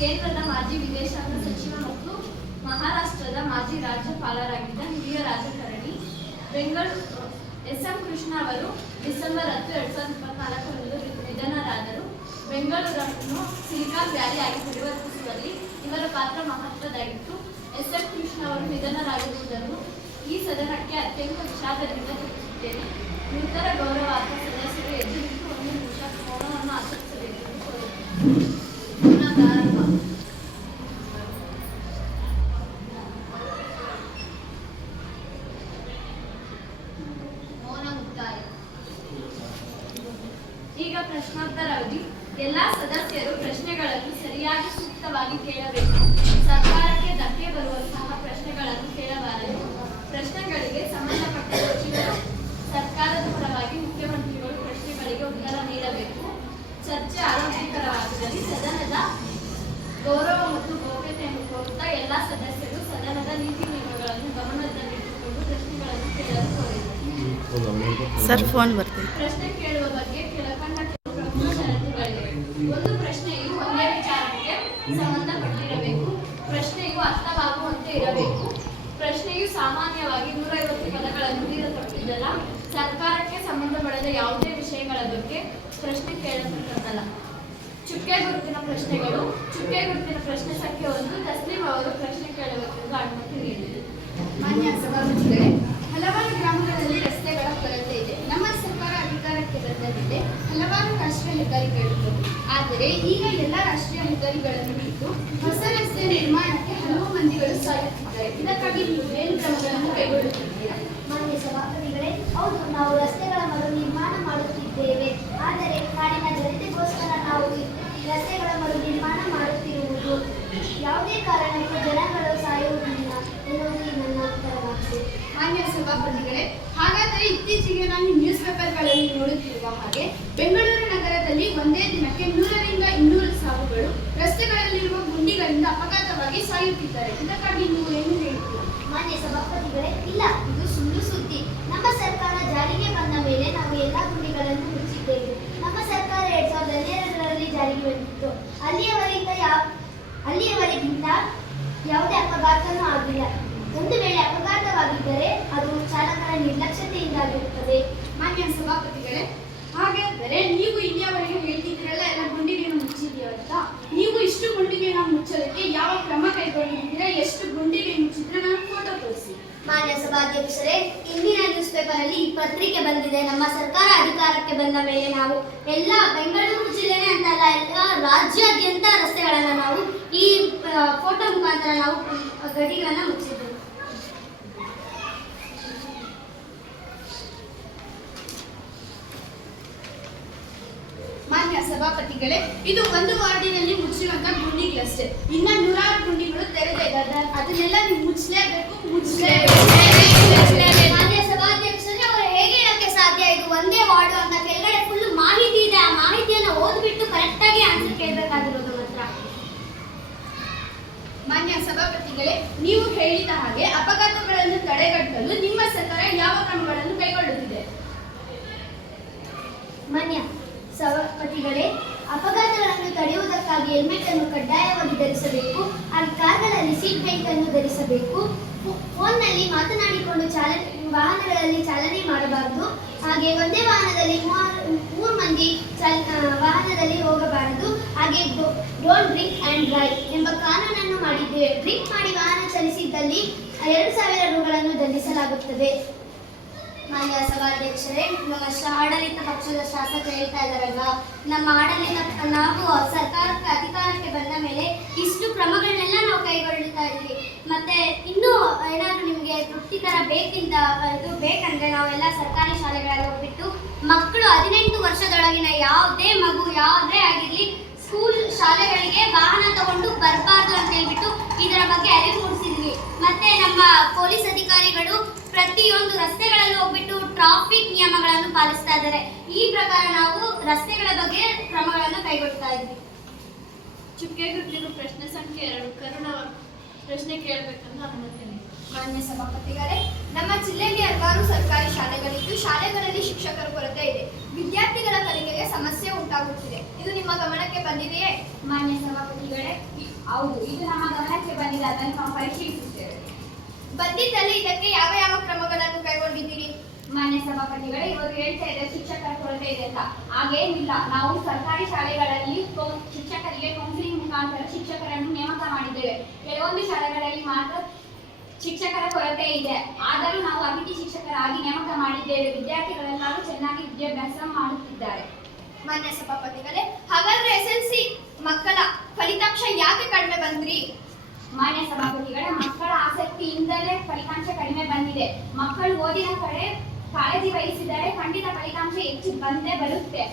ಕೇಂದ್ರದ ಮಾಜಿ ವಿದೇಶಾಂಗ ಸಚಿವ ಮತ್ತು ಮಹಾರಾಷ್ಟ್ರದ ಮಾಜಿ ರಾಜ್ಯಪಾಲರಾಗಿದ್ದ ಹಿರಿಯ ರಾಜಕಾರಣಿ ಬೆಂಗಳೂರು ಎಸ್ ಎಂ ಕೃಷ್ಣ ಅವರು ಡಿಸೆಂಬರ್ ಹತ್ತು ಎರಡ್ ಸಾವಿರದ ಇಪ್ಪತ್ನಾಲ್ಕರಂದು ನಿಧನರಾದರು. ಬೆಂಗಳೂರನ್ನು ಸಿಲಿಕಾನ್ ವ್ಯಾಲಿ ಆಗಿ ಪರಿವರ್ತಿಸುವಲ್ಲಿ ಇವರ ಪಾತ್ರ ಮಹತ್ವದಾಗಿತ್ತು ಎಸ್ ಎಂ ಕೃಷ್ಣ ಅವರು ನಿಧನರಾಗಿರುವುದನ್ನು ಈ ಸದನಕ್ಕೆ ಅತ್ಯಂತ ವಿಷಾದದಿಂದ ತಿಳಿಸುತ್ತೇನೆ ಮೃತರ ಗೌರವಾರ್ಥ ಸದಸ್ಯರು ಎದ್ದು ನಿಂತು ಒಂದು ನಿಮಿಷ ಮೌನವನ್ನು ಕೋರುತ್ತೇನೆ ಮೌನ ಪ್ರಾರಂಭ ಮೌನ ಮುಕ್ತಾಯ ಈಗ ಪ್ರಶ್ನೋತ್ತರ ಎಲ್ಲ ಎಲ್ಲಾ ಸದಸ್ಯರು ಪ್ರಶ್ನೆಗಳನ್ನು ಸರಿಯಾಗಿ ಸೂಕ್ತವಾಗಿ ಕೇಳಬೇಕು. ಸರ್ಕಾರಕ್ಕೆ ಧಕ್ಕೆ ಬರುವಂತಹ ಪ್ರಶ್ನೆಗಳನ್ನು ಕೇಳಬಾರದು. ಪ್ರಶ್ನೆಗಳಿಗೆ ಸಂಬಂಧಪಟ್ಟ ಸಚಿವರು ಸರ್ಕಾರದ ಪರವಾಗಿ ಮುಖ್ಯಮಂತ್ರಿಗಳು ಪ್ರಶ್ನೆಗಳಿಗೆ ಉತ್ತರ ನೀಡಬೇಕು. ಚರ್ಚೆ ಆರೋಗ್ಯಕರವಾಗಿರಲಿ ಸದನದ ಗೌರವ ಮತ್ತು ಗೌಪ್ಯತೆಯನ್ನು ಕೋರುತ್ತಾ ಎಲ್ಲಾ ಸದಸ್ಯರು ಸದನದ ನೀತಿ ನಿಯಮಗಳನ್ನು ಗಮನದಲ್ಲಿಟ್ಟುಕೊಂಡು ಪ್ರಶ್ನೆಗಳನ್ನು ಕೇಳಲು ಕೋರಿದರು. ಸರ್ ಫೋನ್ ಬರ್ತೈತೆ. ಪ್ರಶ್ನೆ ಕೇಳುವ ಬಗ್ಗೆ ಕೆಳಕಂಡ ಒಂದು ಪ್ರಶ್ನೆಯು ಒಂದೇ ವಿಚಾರಕ್ಕೆ ಸಂಬಂಧಪಟ್ಟಿರಬೇಕು. ಪ್ರಶ್ನೆಯು ಅರ್ಥವಾಗುವಂತೆ ಇರಬೇಕು. ಪ್ರಶ್ನೆಯು ಸಾಮಾನ್ಯವಾಗಿ ನೂರೈವತ್ತು ಪದಗಳನ್ನು ಮೀರತೊಟ್ಟಿದ್ದಲ್ಲ ಸರ್ಕಾರಕ್ಕೆ ಸಂಬಂಧಪಡದ ಯಾವುದೇ ವಿಷಯಗಳ ಬಗ್ಗೆ ಪ್ರಶ್ನೆ ಕೇಳತಕ್ಕದ್ದಲ್ಲ ಚುಕ್ಕೆ ಗುರುತಿನ ಪ್ರಶ್ನೆಗಳು, ಚುಕ್ಕೆ ಗುರುತಿನ ಪ್ರಶ್ನೆ ಸಂಖ್ಯೆ ಒಂದು, ತಸ್ಲೀಂ ಅವರು ಪ್ರಶ್ನೆ ಕೇಳಬೇಕೆಂದು ಅನುಮತಿ ನೀಡಿದರು. ಮಾನ್ಯ ಸಭಾಪತಿಗಳೇ ಹಲವಾರು ಗ್ರಾಮಗಳಲ್ಲಿ ರಸ್ತೆಗಳ ಕೊರತೆ ಇದೆ ನಮ್ಮ ಸರ್ಕಾರ ಮೇಲೆ ಹಲವಾರು ರಾಷ್ಟ್ರೀಯ ಹೆದ್ದಾರಿಗಳಿದ್ದವು ಆದರೆ ಈಗ ಎಲ್ಲ ರಾಷ್ಟ್ರೀಯ ಹೆದ್ದಾರಿಗಳನ್ನು ಬಿಟ್ಟು ಹೊಸ ರಸ್ತೆ ನಿರ್ಮಾಣಕ್ಕೆ ಹಲವು ಮಂದಿಗಳು ಸಾಗುತ್ತಿದ್ದಾರೆ ಇದಕ್ಕಾಗಿ ನೀವು ಏನು ಕ್ರಮಗಳನ್ನು ಕೈಗೊಳ್ಳುತ್ತಿದ್ದೀರಾ? ಮಾನ್ಯ ಸಭಾಪತಿಗಳೇ, ಹೌದು, ನಾವು ರಸ್ತೆಗಳ ಮರು ನಿರ್ಮಾಣ ಮಾಡುತ್ತಿದ್ದೇವೆ. ಆದರೆ ಕಾಡಿನ ಜನತೆಗೋಸ್ಕರ ನಾವು ರಸ್ತೆಗಳ ಮರು ನಿರ್ಮಾಣ ಮಾಡುತ್ತಿರುವುದು. ಯಾವುದೇ ಕಾರಣಕ್ಕೂ ಜನಗಳು ಸಾಯುವುದಿಲ್ಲ ಎನ್ನುವುದು ನನ್ನ ಉತ್ತರವಾಗಿದೆ. ಮಾನ್ಯ ಸಭಾಪತಿಗಳೇ, ಹಾಗಾದರೆ ಇತ್ತೀಚೆಗೆ ನಾನು ನ್ಯೂಸ್ ಪೇಪರ್ಗಳಲ್ಲಿ ನೋಡುತ್ತಿರುವ ಹಾಗೆ ಬೆಂಗಳೂರು ನಗರದಲ್ಲಿ ಒಂದೇ ದಿನಕ್ಕೆ ನೂರರಿಂದ ಇನ್ನೂರು ಸಾವುಗಳು ರಸ್ತೆಗಳಲ್ಲಿರುವ ಗುಂಡಿಗಳಿಂದ ಅಪಘಾತವಾಗಿ ಸಾಯುತ್ತಿದ್ದಾರೆ. ಇದಕ್ಕಾಗಿ ನೀವು ಏನು ಹೇಳ್ತೀರಾ ಮಾನ್ಯ ಸಭಾಪತಿಗಳೇ, ಇಲ್ಲ, ಇದು ಸುಳ್ಳು ಸುದ್ದಿ. ನಮ್ಮ ಸರ್ಕಾರ ಜಾರಿಗೆ ಬಂದ ಮೇಲೆ ನಾವು ಎಲ್ಲ ಗುಂಡಿಗಳನ್ನು ಮುಚ್ಚಿದ್ದೇವೆ ನಮ್ಮ ಸರ್ಕಾರ ಎರಡ್ ಸಾವಿರದ ಹನ್ನೆರಡರಲ್ಲಿ ಜಾರಿಗೆ ಬಂದಿತ್ತು ಅಲ್ಲಿಯವರೆಗಿಂತ ಯಾವ ಅಲ್ಲಿಯವರೆಗಿಂತ ಯಾವುದೇ ಅಪಘಾತನೂ ಆಗಿಲ್ಲ ಒಂದು ವೇಳೆ ಅಪಘಾತವಾಗಿದ್ದರೆ ಅದು ಚಾಲಕರ ನಿರ್ಲಕ್ಷ್ಯತೆಯಿಂದಾಗಿರುತ್ತದೆ ಮಾನ್ಯ ಸಭಾಪತಿಗಳೇ. ಹಾಗಾದರೆ ನೀವು ಇಲ್ಲಿಯವರೆಗೆ ಹೇಳ್ತಿದ್ರಲ್ಲ, ಎಲ್ಲ ಮುಚ್ಚಿದೆಯಂತ ಅಂತ ನೀವು ಇಷ್ಟು ಗುಂಡಿಗೆಯನ್ನು ಮುಚ್ಚೋದಕ್ಕೆ ಯಾವ ಕ್ರಮ ಕೈಗೊಂಡಿದ್ದೀರಾ ಎಷ್ಟು ಗುಂಡಿಗೆ ಮುಚ್ಚಿದ್ರೆ ನಾನು ಫೋಟೋ ತೋರಿಸಿ ಮಾನ್ಯ ಸಭಾಧ್ಯಕ್ಷರೇ, ಇಂದಿನ ನ್ಯೂಸ್ ಪೇಪರ್ ಅಲ್ಲಿ ಈ ಪತ್ರಿಕೆ ಬಂದಿದೆ. ನಮ್ಮ ಸರ್ಕಾರ ಅಧಿಕಾರಕ್ಕೆ ಬಂದ ಮೇಲೆ ನಾವು ಎಲ್ಲ ಬೆಂಗಳೂರು ಜಿಲ್ಲೆನೇ ಅಂತಲ್ಲ, ಎಲ್ಲ ರಾಜ್ಯಾದ್ಯಂತ ರಸ್ತೆಗಳನ್ನ ನಾವು ಈ ಫೋಟೋ ಮುಖಾಂತರ ನಾವು ಗಡಿಗಳನ್ನ ಮುಚ್ಚಿದ್ದೇವೆ ಮಾನ್ಯ ಸಭಾಪತಿಗಳೇ ಇದು ಒಂದು ವಾರ್ಡಿನಲ್ಲಿ ಮುಚ್ಚಿರುವಂತ ಗುಂಡಿಗಳಷ್ಟೇ ಇನ್ನ ನೂರಾರು ಗುಂಡಿಗಳು ತೆರೆದೇ ಅದನ್ನೆಲ್ಲ ನೀವು ಮುಚ್ಚಲೇಬೇಕು ಮುಚ್ಚಲೇಬೇಕು ಮಾನ್ಯ ಸಭಾಧ್ಯಕ್ಷರೇ, ಅವರು ಹೇಗೆ ಹೇಳಕ್ಕೆ ಸಾಧ್ಯ? ಇದು ಒಂದೇ ವಾರ್ಡು ಅಂತ ಕೆಳಗಡೆ ಫುಲ್ ಮಾಹಿತಿ ಇದೆ. ಆ ಮಾಹಿತಿಯನ್ನ ಓದ್ಬಿಟ್ಟು ಕರೆಕ್ಟಾಗಿ ಆನ್ಸರ್ ಕೇಳಬೇಕಾಗಿರೋದು ಮಾತ್ರ. ಮಾನ್ಯ ಸಭಾಪತಿಗಳೇ, ನೀವು ಹೇಳಿದ ಹಾಗೆ ಅಪಘಾತಗಳನ್ನು ತಡೆಗಟ್ಟಲು ನಿಮ್ಮ ಸರ್ಕಾರ ಯಾವ ಕ್ರಮಗಳನ್ನು ಕೈಗೊಳ್ಳುತ್ತಿದೆ? ಮಾನ್ಯ ಸಭಾಪತಿಗಳೇ ಹೆಲ್ಮೆಟ್ ಅನ್ನು ಕಡ್ಡಾಯವಾಗಿ ಧರಿಸಬೇಕು ಹಾಗೆ ಕಾರ್ಗಳಲ್ಲಿ ಸೀಟ್ ಬೆಲ್ಟ್ ಅನ್ನು ಧರಿಸಬೇಕು. ಫೋನ್ನಲ್ಲಿ ಮಾತನಾಡಿಕೊಂಡು ಚಾಲನೆ, ವಾಹನಗಳಲ್ಲಿ ಚಾಲನೆ ಮಾಡಬಾರದು. ಹಾಗೆ ಒಂದೇ ವಾಹನದಲ್ಲಿ ಮೂರು ಮಂದಿ ವಾಹನದಲ್ಲಿ ಹೋಗಬಾರದು. ಹಾಗೆ ಡೋಂಟ್ ಡ್ರಿಂಕ್ ಅಂಡ್ ಡ್ರೈವ್ ಎಂಬ ಕಾನೂನನ್ನು ಮಾಡಿದ್ದೇವೆ ಡ್ರಿಂಕ್ ಮಾಡಿ ವಾಹನ ಚಲಿಸಿದ್ದಲ್ಲಿ ಎರಡು ಸಾವಿರ ರೂಗಳನ್ನು ದಂಡಿಸಲಾಗುತ್ತದೆ. ಮಾನ್ಯ ಸಭಾಧ್ಯಕ್ಷರೇ ನಮ್ಮ ಆಡಳಿತ ಪಕ್ಷದ ಶಾಸಕರು ಹೇಳ್ತಾ ಇದ್ದಾರಲ್ವಾ? ನಮ್ಮ ಆಡಳಿತ, ನಾವು ಸರ್ಕಾರಕ್ಕೆ ಅಧಿಕಾರಕ್ಕೆ ಬಂದ ಮೇಲೆ ಇಷ್ಟು ಕ್ರಮಗಳನ್ನೆಲ್ಲ ನಾವು ಕೈಗೊಳ್ಳುತ್ತಾ ಇದ್ವಿ ಮತ್ತೆ ಇನ್ನೂ ಏನಾದರೂ ನಿಮಗೆ ತೃಪ್ತಿಕರ ಬೇಕಿಂತ, ಇದು ಬೇಕಂದ್ರೆ ನಾವೆಲ್ಲ ಸರ್ಕಾರಿ ಶಾಲೆಗಳಲ್ಲಿ ಹೋಗ್ಬಿಟ್ಟು ಮಕ್ಕಳು ಹದಿನೆಂಟು ವರ್ಷದೊಳಗಿನ ಯಾವುದೇ ಮಗು ಯಾವುದೇ ಆಗಿರಲಿ ಸ್ಕೂಲ್ ಶಾಲೆಗಳಿಗೆ ವಾಹನ ತಗೊಂಡು ಬರಬಾರ್ದು ಅಂತ ಹೇಳ್ಬಿಟ್ಟು ಇದರ ಬಗ್ಗೆ ಅರಿವು ಮೂಡಿಸಿದ್ವಿ. ಮತ್ತೆ ನಮ್ಮ ಪೊಲೀಸ್ ಅಧಿಕಾರಿಗಳು ಪ್ರತಿಯೊಂದು ರಸ್ತೆಗಳಲ್ಲಿ ಹೋಗ್ಬಿಟ್ಟು ಟ್ರಾಫಿಕ್ ನಿಯಮಗಳನ್ನು ಪಾಲಿಸ್ತಾ ಇದ್ದಾರೆ. ಈ ಪ್ರಕಾರ ನಾವು ರಸ್ತೆಗಳ ಬಗ್ಗೆ ಕ್ರಮಗಳನ್ನು ಕೈಗೊಳ್ತಾ ಇದ್ವಿ. ಚುಕ್ಕೆ ಪ್ರಶ್ನೆ ಸಂಖ್ಯೆ ಎರಡು. ಕರುಣ ಪ್ರಶ್ನೆ ಕೇಳಬೇಕಂತ ಅನುಮತಿ ಮಾನ್ಯ ಸಭಾಪತಿಗಳೇ, ನಮ್ಮ ಜಿಲ್ಲೆಯಲ್ಲಿ ಹಲವಾರು ಸರ್ಕಾರಿ ಶಾಲೆಗಳಿದ್ದು ಶಾಲೆಗಳಲ್ಲಿ ಶಿಕ್ಷಕರ ಕೊರತೆ ಇದೆ. ವಿದ್ಯಾರ್ಥಿಗಳ ಕಲಿಕೆಗೆ ಸಮಸ್ಯೆ ಉಂಟಾಗುತ್ತಿದೆ. ಇದು ನಿಮ್ಮ ಗಮನಕ್ಕೆ ಬಂದಿದೆಯೇ? ಮಾನ್ಯ ಸಭಾಪತಿಗಳೇ, ಹೌದು, ಇದು ನಮ್ಮ ಗಮನಕ್ಕೆ ಬಂದಿದೆ, ಅದನ್ನು ನಾವು ಪರಿಶೀಲಿಸುತ್ತೇವೆ. ಬಂದಿದ್ದಲ್ಲಿ ಇದಕ್ಕೆ ಯಾವ ಯಾವ ಕ್ರಮಗಳನ್ನು ಕೈಗೊಂಡಿದ್ದೀರಿ? ಮಾನ್ಯ ಸಭಾಪತಿಗಳೇ ಇವರು ಹೇಳ್ತಾ ಇದ್ದಾರೆ ಶಿಕ್ಷಕರ ಕೊರತೆ ಇದೆ ಅಂತ. ಹಾಗೇನಿಲ್ಲ, ನಾವು ಸರ್ಕಾರಿ ಶಾಲೆಗಳಲ್ಲಿ ಶಿಕ್ಷಕರಿಗೆ ಕೌನ್ಸಿಲಿಂಗ್ ಮುಖಾಂತರ ಶಿಕ್ಷಕರನ್ನು ನೇಮಕ ಮಾಡಿದ್ದೇವೆ. ಕೆಲವೊಂದು ಶಾಲೆಗಳಲ್ಲಿ ಮಾತ್ರ ಶಿಕ್ಷಕರ ಕೊರತೆ ಇದೆ. ಆದರೂ ನಾವು ಅತಿಥಿ ಶಿಕ್ಷಕರಾಗಿ ನೇಮಕ ಮಾಡಿದ್ದೇವೆ. ವಿದ್ಯಾರ್ಥಿಗಳೆಲ್ಲರೂ ಚೆನ್ನಾಗಿ ವಿದ್ಯಾಭ್ಯಾಸ ಮಾಡುತ್ತಿದ್ದಾರೆ. ಮಾನ್ಯ ಸಭಾಪತಿಗಳೇ ಹಾಗಾದ್ರೆ ಎಸ್ ಎಲ್ ಸಿ ಮಕ್ಕಳ ಫಲಿತಾಂಶ ಯಾಕೆ ಕಡಿಮೆ ಬಂದ್ರಿ? ಮಾನ್ಯ ಸಭಾಪತಿಗಳೇ ಮಕ್ಕಳ ಆಸಕ್ತಿಯಿಂದಲೇ ಫಲಿತಾಂಶ ಕಡಿಮೆ ಬಂದಿದೆ. ಮಕ್ಕಳು ಓದಿನ ಕಡೆ ಕಾಳಜಿ ವಹಿಸಿದರೆ ಖಂಡಿತ ಫಲಿತಾಂಶ ಹೆಚ್ಚು ಬಂದೇ ಬರುತ್ತೆ.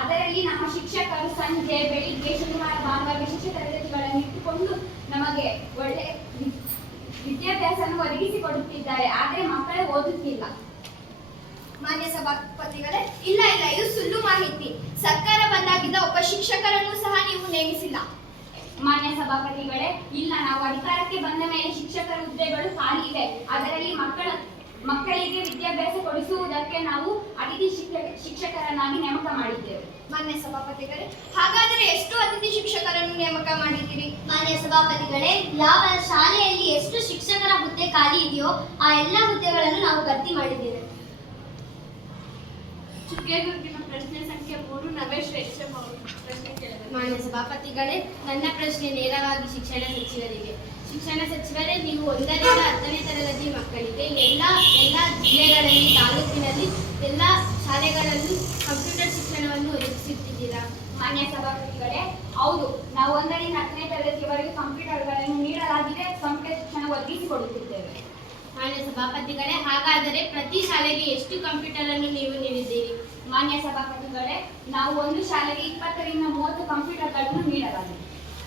ಅದರಲ್ಲಿ ನಮ್ಮ ಶಿಕ್ಷಕರು ಸಂಜೆ ಬೆಳಿಗ್ಗೆ ಶನಿವಾರ ಭಾನುವಾರ ವಿಶೇಷ ತರಗತಿಗಳನ್ನು ಇಟ್ಟುಕೊಂಡು ನಮಗೆ ಒಳ್ಳೆ ವಿದ್ಯಾಭ್ಯಾಸವನ್ನು ಒದಗಿಸಿಕೊಡುತ್ತಿದ್ದಾರೆ, ಆದರೆ ಮಕ್ಕಳು ಓದುತ್ತಿಲ್ಲ. ಮಾನ್ಯ ಸಭಾಪತಿಗಳೇ, ಇಲ್ಲ ಇಲ್ಲ, ಇದು ಸುಳ್ಳು ಮಾಹಿತಿ. ಸರ್ಕಾರ ಬಂದಾಗಿದ್ದ ಒಬ್ಬ ಶಿಕ್ಷಕರನ್ನು ಸಹ ನೀವು ನೇಮಿಸಿಲ್ಲ. ಮಾನ್ಯ ಸಭಾಪತಿಗಳೇ, ಇಲ್ಲ, ನಾವು ಅಧಿಕಾರಕ್ಕೆ ಬಂದ ಮೇಲೆ ಶಿಕ್ಷಕರ ಹುದ್ದೆಗಳು ಖಾಲಿ ಇದೆ. ಅದರಲ್ಲಿ ಮಕ್ಕಳ ಮಕ್ಕಳಿಗೆ ವಿದ್ಯಾಭ್ಯಾಸ ಕೊಡಿಸುವುದಕ್ಕೆ ನಾವು ಅತಿಥಿ ಶಿಕ್ಷಕ ಶಿಕ್ಷಕರನ್ನಾಗಿ ನೇಮಕ ಮಾಡಿದ್ದೇವೆ. ಮಾನ್ಯ ಸಭಾಪತಿಗಳೇ ಹಾಗಾದರೆ ಎಷ್ಟು ಅತಿಥಿ ಶಿಕ್ಷಕರನ್ನು ನೇಮಕ ಮಾಡಿದ್ದೀರಿ? ಮಾನ್ಯ ಸಭಾಪತಿಗಳೇ ಯಾವ ಶಾಲೆಯಲ್ಲಿ ಎಷ್ಟು ಶಿಕ್ಷಕರ ಹುದ್ದೆ ಖಾಲಿ ಇದೆಯೋ ಆ ಎಲ್ಲ ಹುದ್ದೆಗಳನ್ನು ನಾವು ಭರ್ತಿ ಮಾಡಿದ್ದೇವೆ. ಚುಕ್ಕೆದುರ್ಗಿನ ಪ್ರಶ್ನೆ ಸಂಖ್ಯೆ ಮೂರು ನವೇಶ್ ರೇಷ್ಮ ಮಾನ್ಯ ಸಭಾಪತಿಗಳೇ ನನ್ನ ಪ್ರಶ್ನೆ ನೇರವಾಗಿ ಶಿಕ್ಷಣ ಸಚಿವರಿಗೆ. ಶಿಕ್ಷಣ ಸಚಿವರೇ ನೀವು ಒಂದರಿಂದ ಹತ್ತನೇ ತರಗತಿ ಮಕ್ಕಳಿಗೆ ಎಲ್ಲ ಎಲ್ಲ ಜಿಲ್ಲೆಗಳಲ್ಲಿ ತಾಲೂಕಿನಲ್ಲಿ ಎಲ್ಲ ಶಾಲೆಗಳಲ್ಲೂ ಕಂಪ್ಯೂಟರ್ ಶಿಕ್ಷಣವನ್ನು ಒದಗಿಸುತ್ತಿದ್ದೀರಾ? ಮಾನ್ಯ ಸಭಾಪತಿಗಳೇ ಹೌದು. ನಾವು ಒಂದರಿಂದ ಹತ್ತನೇ ತರಗತಿಯವರೆಗೆ ಕಂಪ್ಯೂಟರ್ಗಳನ್ನು ನೀಡಲಾಗಿದೆ. ಕಂಪ್ಯೂಟರ್ ಶಿಕ್ಷಣ ಒದಗಿಸಿಕೊಡುತ್ತಿದ್ದೇವೆ. ಮಾನ್ಯ ಸಭಾಪತಿಗಳೇ ಹಾಗಾದರೆ ಪ್ರತಿ ಶಾಲೆಗೆ ಎಷ್ಟು ಕಂಪ್ಯೂಟರ್ ಅನ್ನು ನೀವು ನೀಡಿದ್ದೀರಿ? ಮಾನ್ಯ ಸಭಾಪತಿಗಳೇ ನಾವು ಒಂದು ಶಾಲೆಗೆ ಇಪ್ಪತ್ತರಿಂದ ಮೂವತ್ತು ಕಂಪ್ಯೂಟರ್ಗಳನ್ನು ನೀಡಲಾಗಿದೆ.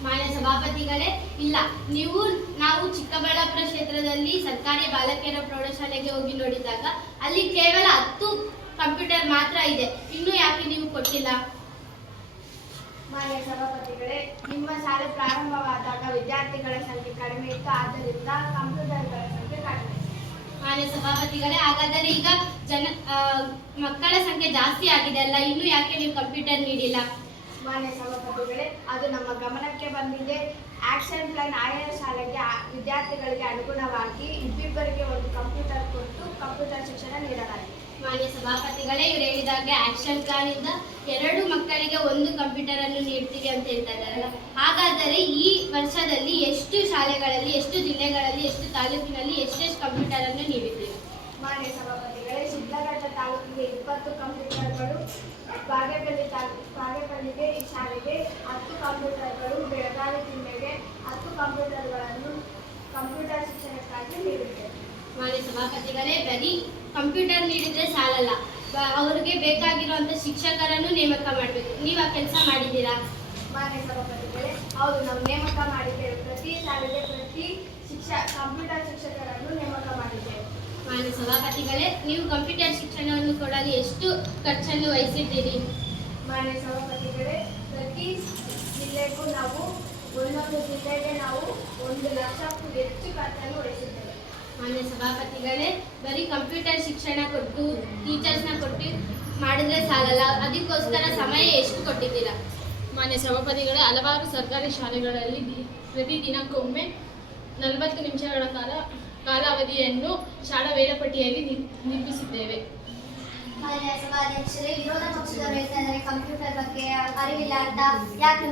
ಮಾನ್ಯ ಸಭಾಪತಿಗಳೇ ಇಲ್ಲ ನೀವು ನಾವು ಚಿಕ್ಕಬಳ್ಳಾಪುರ ಕ್ಷೇತ್ರದಲ್ಲಿ ಸರ್ಕಾರಿ ಬಾಲಕಿಯರ ಪ್ರೌಢಶಾಲೆಗೆ ಹೋಗಿ ನೋಡಿದಾಗ ಅಲ್ಲಿ ಕೇವಲ ಹತ್ತು ಕಂಪ್ಯೂಟರ್ ಮಾತ್ರ ಇದೆ. ಇನ್ನು ಯಾಕೆ ನೀವು ಕೊಟ್ಟಿಲ್ಲ? ಮಾನ್ಯ ಸಭಾಪತಿಗಳೇ ನಿಮ್ಮ ಶಾಲೆ ಪ್ರಾರಂಭವಾದಾಗ ವಿದ್ಯಾರ್ಥಿಗಳ ಸಂಖ್ಯೆ ಕಡಿಮೆ ಇತ್ತು ಆದ್ದರಿಂದ ಕಂಪ್ಯೂಟರ್ಗಳ ಸಂಖ್ಯೆ ಕಡಿಮೆ. ಮಾನ್ಯ ಸಭಾಪತಿಗಳೇ ಹಾಗಾದರೆ ಈಗ ಜನ ಮಕ್ಕಳ ಸಂಖ್ಯೆ ಜಾಸ್ತಿ ಆಗಿದೆ ಅಲ್ಲ ಇನ್ನು ಯಾಕೆ ನೀವು ಕಂಪ್ಯೂಟರ್ ನೀಡಿಲ್ಲ? ಮಾನ್ಯ ಸಭಾಪತಿಗಳೇ ಅದು ನಮ್ಮ ಗಮನಕ್ಕೆ ಬಂದಿದೆ ಆಕ್ಷನ್ ಪ್ಲಾನ್ ಆಯಾ ಶಾಲೆಗೆ ವಿದ್ಯಾರ್ಥಿಗಳಿಗೆ ಅನುಗುಣವಾಗಿ ಇಬ್ಬಿಬ್ಬರಿಗೆ ಒಂದು ಕಂಪ್ಯೂಟರ್ ಕೊಟ್ಟು ಕಂಪ್ಯೂಟರ್ ಶಿಕ್ಷಣ ನೀಡಲಾಗಿದೆ ಮಾನ್ಯ ಸಭಾಪತಿಗಳೇ ಇವ್ರು ಹೇಳಿದಾಗೆ ಆಕ್ಷನ್ ಪ್ಲಾನ್ ಇಂದ ಎರಡು ಮಕ್ಕಳಿಗೆ ಒಂದು ಕಂಪ್ಯೂಟರ್ ಅನ್ನು ನೀಡ್ತೀವಿ ಅಂತ ಹೇಳ್ತಾ ಇದ್ದಾರಲ್ಲ ಹಾಗಾದರೆ ಈ ವರ್ಷದಲ್ಲಿ ಎಷ್ಟು ಶಾಲೆಗಳಲ್ಲಿ ಎಷ್ಟು ಜಿಲ್ಲೆಗಳಲ್ಲಿ ಎಷ್ಟು ತಾಲೂಕಿನಲ್ಲಿ ಎಷ್ಟೆಷ್ಟು ಕಂಪ್ಯೂಟರ್ ಅನ್ನು ನೀಡಿದ್ದೀವಿ ಮಾನ್ಯ ತಾಲೂಕಿಗೆ ಇಪ್ಪತ್ತು ಕಂಪ್ಯೂಟರ್ಗಳು ಬಾಗೇಪಲ್ಲಿ ತಾಲೂಕು ಬಾಗೇಪಲ್ಲಿಗೆ ಈ ಶಾಲೆಗೆ ಹತ್ತು ಕಂಪ್ಯೂಟರ್ಗಳು ಬೆಳಗಾವಿ ಜಿಲ್ಲೆಗೆ ಹತ್ತು ಕಂಪ್ಯೂಟರ್ಗಳನ್ನು ಕಂಪ್ಯೂಟರ್ ಶಿಕ್ಷಣಕ್ಕಾಗಿ ನೀಡುತ್ತೇವೆ ಮಾನ್ಯ ಸಭಾಪತಿಗಳೇ ಬರೀ ಕಂಪ್ಯೂಟರ್ ನೀಡಿದ್ರೆ ಸಾಲಲ್ಲ. ಅವರಿಗೆ ಅವ್ರಿಗೆ ಬೇಕಾಗಿರುವಂತ ಶಿಕ್ಷಕರನ್ನು ನೇಮಕ ಮಾಡಬೇಕು. ನೀವು ಆ ಕೆಲಸ ಮಾಡಿದ್ದೀರಾ? ಮಾನ್ಯ ಸಭಾಪತಿಗಳೇ ಹೌದು ನಾವು ನೇಮಕ ಮಾಡಿದ್ದೇವೆ. ಪ್ರತಿ ಶಾಲೆಗೆ ಪ್ರತಿ ಶಿಕ್ಷ ಕಂಪ್ಯೂಟರ್ ಶಿಕ್ಷಕರನ್ನು ನೇಮಕ ಮಾಡಿದ್ದೇವೆ. ಮಾನ್ಯ ಸಭಾಪತಿಗಳೇ ನೀವು ಕಂಪ್ಯೂಟರ್ ಶಿಕ್ಷಣವನ್ನು ಕೊಡಲು ಎಷ್ಟು ಖರ್ಚನ್ನು ವಹಿಸಿದ್ದೀರಿ? ಮಾನ್ಯ ಸಭಾಪತಿಗಳೇ ಪ್ರತಿ ಜಿಲ್ಲೆಗೂ ನಾವು ಒಂದೊಂದು ಜಿಲ್ಲೆಗೆ ನಾವು ಒಂದು ಲಕ್ಷಕ್ಕೂ ಹೆಚ್ಚು ಖರ್ಚನ್ನು ವಹಿಸಿದ್ದೇವೆ. ಮಾನ್ಯ ಸಭಾಪತಿಗಳೇ ಬರೀ ಕಂಪ್ಯೂಟರ್ ಶಿಕ್ಷಣ ಕೊಟ್ಟು ಟೀಚರ್ಸ್ನ ಕೊಟ್ಟು ಮಾಡಿದ್ರೆ ಸಾಲಲ್ಲ ಅದಕ್ಕೋಸ್ಕರ ಸಮಯ ಎಷ್ಟು ಕೊಟ್ಟಿದ್ದೀರಾ? ಮಾನ್ಯ ಸಭಾಪತಿಗಳೇ ಹಲವಾರು ಸರ್ಕಾರಿ ಶಾಲೆಗಳಲ್ಲಿ ಪ್ರತಿ ದಿನಕ್ಕೊಮ್ಮೆ ನಲವತ್ತು ನಿಮಿಷಗಳ ಕಾಲ ಕಾಲಾವಧಿಯನ್ನು ಶಾಲಾ ವೇಳಾಪಟ್ಟಿಯಲ್ಲಿ ನಿರ್- ನಿರ್ಮಿಸಿದ್ದೇವೆ ವಿರೋಧ ಪಕ್ಷದ ಕಂಪ್ಯೂಟರ್ ಬಗ್ಗೆ ಅರಿವಿಲ್ಲ ಅಂತ ಯಾಕೆ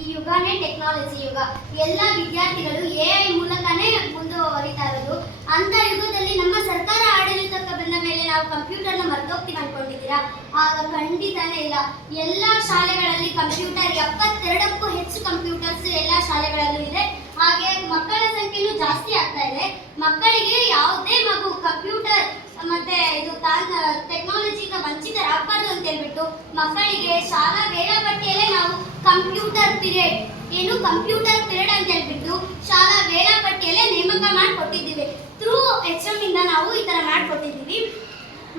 ಈ ಯುಗನೇ ಟೆಕ್ನಾಲಜಿ ಯುಗ. ಎಲ್ಲ ವಿದ್ಯಾರ್ಥಿಗಳು ಎ ಐ ಮೂಲಕನೇ ಮುಂದುವರಿತಾ ಇರೋದು. ಅಂತ ಯುಗದಲ್ಲಿ ನಮ್ಮ ಸರ್ಕಾರ ಆಡಳಿತಕ್ಕೆ ಬಂದ ಮೇಲೆ ನಾವು ಕಂಪ್ಯೂಟರ್ನ ಮರ್ತೋಗ್ತೀವಿ ಅನ್ಕೊಂಡಿದ್ದೀರಾ? ಆಗ ಖಂಡಿತನೇ ಇಲ್ಲ. ಎಲ್ಲ ಶಾಲೆಗಳಲ್ಲಿ ಕಂಪ್ಯೂಟರ್, ಎಪ್ಪತ್ತೆರಡಕ್ಕೂ ಹೆಚ್ಚು ಕಂಪ್ಯೂಟರ್ಸ್ ಎಲ್ಲ ಶಾಲೆಗಳಲ್ಲೂ ಇದೆ. ಹಾಗೆ ಮಕ್ಕಳ ಸಂಖ್ಯೆನೂ ಜಾಸ್ತಿ ಆಗ್ತಾ ಇದೆ. ಮಕ್ಕಳಿಗೆ ಯಾವುದೇ ಮಗು ಕಂಪ್ಯೂಟರ್ ಮತ್ತೆ ಇದು ಟೆಕ್ನಾಲಜಿಯಿಂದ ವಂಚಿತರಾಗಬಾರ್ದು ಅಂತ ಹೇಳ್ಬಿಟ್ಟು ಮಕ್ಕಳಿಗೆ ಶಾಲಾ ವೇಳಾಪಟ್ಟಿಯಲ್ಲೇ ನಾವು ಕಂಪ್ಯೂಟರ್ ಪಿರಿಯಡ್, ಏನು ಕಂಪ್ಯೂಟರ್ ಪಿರಿಯಡ್ ಅಂತ ಹೇಳ್ಬಿಟ್ಟು ಶಾಲಾ ವೇಳಾಪಟ್ಟಿಯಲ್ಲೇ ನೇಮಕ ಮಾಡಿಕೊಟ್ಟಿದ್ದೀವಿ. ಥ್ರೂ ಎಚ್ ಎಂ ಇಂದ ನಾವು ಈ ಥರ ಮಾಡಿಕೊಟ್ಟಿದ್ದೀವಿ.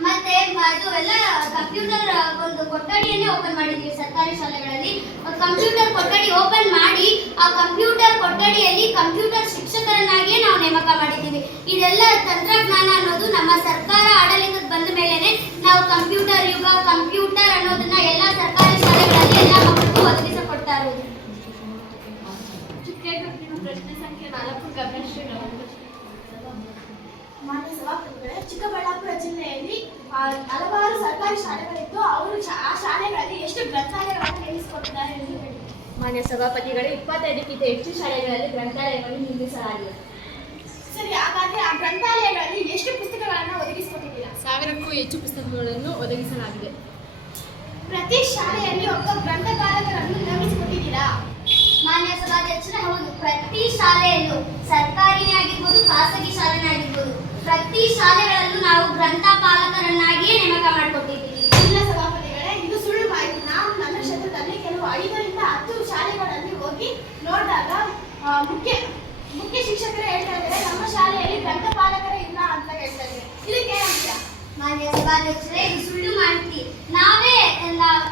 ಮತ್ತೆ ಅದು ಎಲ್ಲ ಕಂಪ್ಯೂಟರ್ ಒಂದು ಕೊಠಡಿಯನ್ನೇ ಓಪನ್ ಮಾಡಿದ್ದೀವಿ ಸರ್ಕಾರಿ ಶಾಲೆಗಳಲ್ಲಿ. ಕಂಪ್ಯೂಟರ್ ಕೊಠಡಿ ಓಪನ್ ಮಾಡಿ, ಆ ಕಂಪ್ಯೂಟರ್ ಕೊಠಡಿಯಲ್ಲಿ ಕಂಪ್ಯೂಟರ್ ಶಿಕ್ಷಕರನ್ನಾಗಿಯೇ ನಾವು ನೇಮಕ ಮಾಡಿದ್ದೀವಿ. ಇದೆಲ್ಲ ತಂತ್ರಜ್ಞಾನ ಅನ್ನೋದು ನಮ್ಮ ಸರ್ಕಾರ ಆಡಳಿತಕ್ಕೆ ಬಂದ ಮೇಲೆನೆ ನಾವು ಕಂಪ್ಯೂಟರ್ ಯುಗ ಕಂಪ್ಯೂಟರ್ ಅನ್ನೋದನ್ನ ಎಲ್ಲ ಸರ್ಕಾರಿ ಶಾಲೆಗಳಲ್ಲಿ ಎಲ್ಲ ಮಕ್ಕಳಿಗೂ ಒದಗಿಸಿಕೊಡ್ತಾ ಇರೋದು. ಪ್ರಶ್ನೆ ಸಂಖ್ಯೆ ನಾಲ್ಕು ಗಮನಿಸಿ ಗಮನ ಮಾನ್ಯ ಸಭಾಪತಿಗಳೇ ಚಿಕ್ಕಬಳ್ಳಾಪುರ ಜಿಲ್ಲೆಯಲ್ಲಿ ಹಲವಾರು ಸರ್ಕಾರಿ ಶಾಲೆಗಳಿದ್ದು ಅವರು ಶಾ- ಆ ಶಾಲೆಗಳಲ್ಲಿ ಎಷ್ಟು ಗ್ರಂಥಾಲಯಗಳನ್ನು ನಿರ್ಮಿಸಿಕೊಟ್ಟಿದ್ದಾರೆ ಎಂದು ಹೇಳಿ. ಮಾನ್ಯ ಸಭಾಪತಿಗಳೇ ಇಪ್ಪತ್ತೈದಕ್ಕಿಂತ ಹೆಚ್ಚು ಶಾಲೆಗಳಲ್ಲಿ ಗ್ರಂಥಾಲಯವನ್ನು ನಿರ್ಮಿಸಲಾಗಿದೆ. ಸರಿ ಹಾಗಾದ್ರೆ ಆ ಗ್ರಂಥಾಲಯಗಳಲ್ಲಿ ಎಷ್ಟು ಪುಸ್ತಕಗಳನ್ನು ಒದಗಿಸಿಕೊಟ್ಟಿದ್ದೀರಾ? ಸಾವಿರಕ್ಕೂ ಹೆಚ್ಚು ಪುಸ್ತಕಗಳನ್ನು ಒದಗಿಸಲಾಗಿದೆ. ಪ್ರತಿ ಶಾಲೆಯಲ್ಲಿ ಒಬ್ಬ ಗ್ರಂಥಪಾಲಕರನ್ನು ನೇಮಿಸಿಕೊಟ್ಟಿದ್ದೀರಾ? ಮಾನ್ಯ ಸಭಾಧ್ಯಕ್ಷರೇ ಹೌದು. ಪ್ರತಿ ಶಾಲೆಯಲ್ಲೂ ಸರ್ಕಾರಿನೇ ಆಗಿರ್ಬೋದು ಖಾಸಗಿ ಶಾಲೆನೇ ಆಗಿರ್ಬೋದು. ಪ್ರತಿ ಶಾಲೆಗಳಲ್ಲೂ ನಾವು ಗ್ರಂಥಪಾಲಕರನ್ನಾಗಿಯೇ ನೇಮಕ ಮಾಡಿಕೊಟ್ಟಿದ್ದೀವಿ. ಇಲ್ಲ ಸಭಾಪತಿಗಳೇ ಇದು ಸುಳ್ಳು ಮಾಹಿತಿ. ನಾವು ನನ್ನ ಕ್ಷೇತ್ರದಲ್ಲಿ ಕೆಲವು ಐದರಿಂದ ಹತ್ತು ಶಾಲೆಗಳಲ್ಲಿ ಹೋಗಿ ನೋಡಿದಾಗ ಮುಖ್ಯ ಮುಖ್ಯ ಶಿಕ್ಷಕರೇ ಹೇಳ್ತಾ ಇದ್ದಾರೆ ನಮ್ಮ ಶಾಲೆಯಲ್ಲಿ ಗ್ರಂಥಪಾಲಕರೇ ಇಲ್ಲ ಅಂತ ಹೇಳ್ತಾ ಇದ್ದಾರೆ. ಇದಕ್ಕೆ ಮಾನ್ಯ ಸಭಾಧ್ಯಕ್ಷರೇ ಇದು ಸುಳ್ಳು ಮಾಹಿತಿ. ನಾವೇ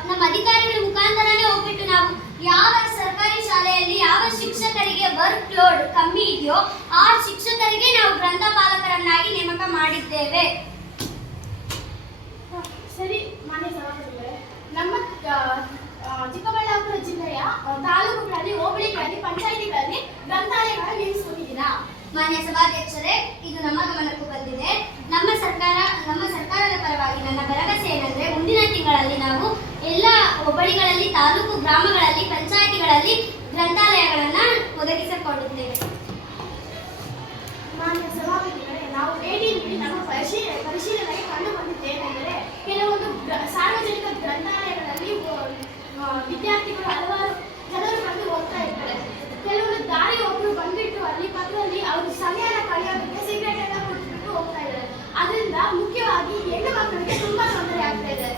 ನಮ್ಮ ಅಧಿಕಾರಿಗಳ ಮುಖಾಂತರನೇ ಹೋಗ್ಬಿಟ್ಟು ನಾವು ಯಾವ ಸರ್ಕಾರಿ ಶಾಲೆಯಲ್ಲಿ ಯಾವ ಶಿಕ್ಷಕರಿಗೆ ವರ್ಕ್ ಲೋಡ್ ಕಮ್ಮಿ ಇದೆಯೋ, ಆ ಶಿಕ್ಷಕರಿಗೆ ನಾವು ಗ್ರಂಥಪಾಲಕರನ್ನಾಗಿ ನೇಮಕ ಮಾಡಿದ್ದೇವೆ. ಸರಿ, ಮಾನ್ಯ ನಮ್ಮ ಚಿಕ್ಕಬಳ್ಳಾಪುರ ಜಿಲ್ಲೆಯ ತಾಲೂಕುಗಳಲ್ಲಿ, ಹೋಬಳಿಗಳಲ್ಲಿ, ಪಂಚಾಯಿತಿಗಳಲ್ಲಿ ಗ್ರಂಥಾಲಯಗಳನ್ನು ನಿರ್ಮಿಸಿಕೊಂಡಿದ್ದೀರಾ ಮಾನ್ಯ ಸಭಾಧ್ಯಕ್ಷರೇ, ಇದು ನಮ್ಮ ಗಮನಕ್ಕೂ ಬಂದಿದೆ. ನಮ್ಮ ಸರ್ಕಾರ, ನಮ್ಮ ಸರ್ಕಾರದ ಪರವಾಗಿ ನನ್ನ ಭರವಸೆ ಏನಂದ್ರೆ, ಮುಂದಿನ ತಿಂಗಳಲ್ಲಿ ನಾವು ಎಲ್ಲ ಹೋಬಳಿಗಳಲ್ಲಿ, ತಾಲೂಕು ಗ್ರಾಮಗಳಲ್ಲಿ, ಪಂಚಾಯಿತಿಗಳಲ್ಲಿ ಗ್ರಂಥಾಲಯಗಳನ್ನ ಒದಗಿಸಿಕೊಳ್ಳುತ್ತೇವೆ ಕೆಲವೊಂದು ಸಾರ್ವಜನಿಕ ಗ್ರಂಥಾಲಯಗಳಲ್ಲಿ ವಿದ್ಯಾರ್ಥಿಗಳು ಹಲವಾರು ಅವ್ರ ಸಮಯನ ಕಳೆಯೋದಕ್ಕೆ ಸಿಗರೇಟ್ ಎಲ್ಲ ಕುಡಿದ್ಬಿಟ್ಟು ಹೋಗ್ತಾ ಇದ್ದಾರೆ. ಅದರಿಂದ ಮುಖ್ಯವಾಗಿ ಹೆಣ್ಣು ಮಕ್ಕಳಿಗೆ ತುಂಬಾ ತೊಂದರೆ ಆಗ್ತಾ ಇದೆ.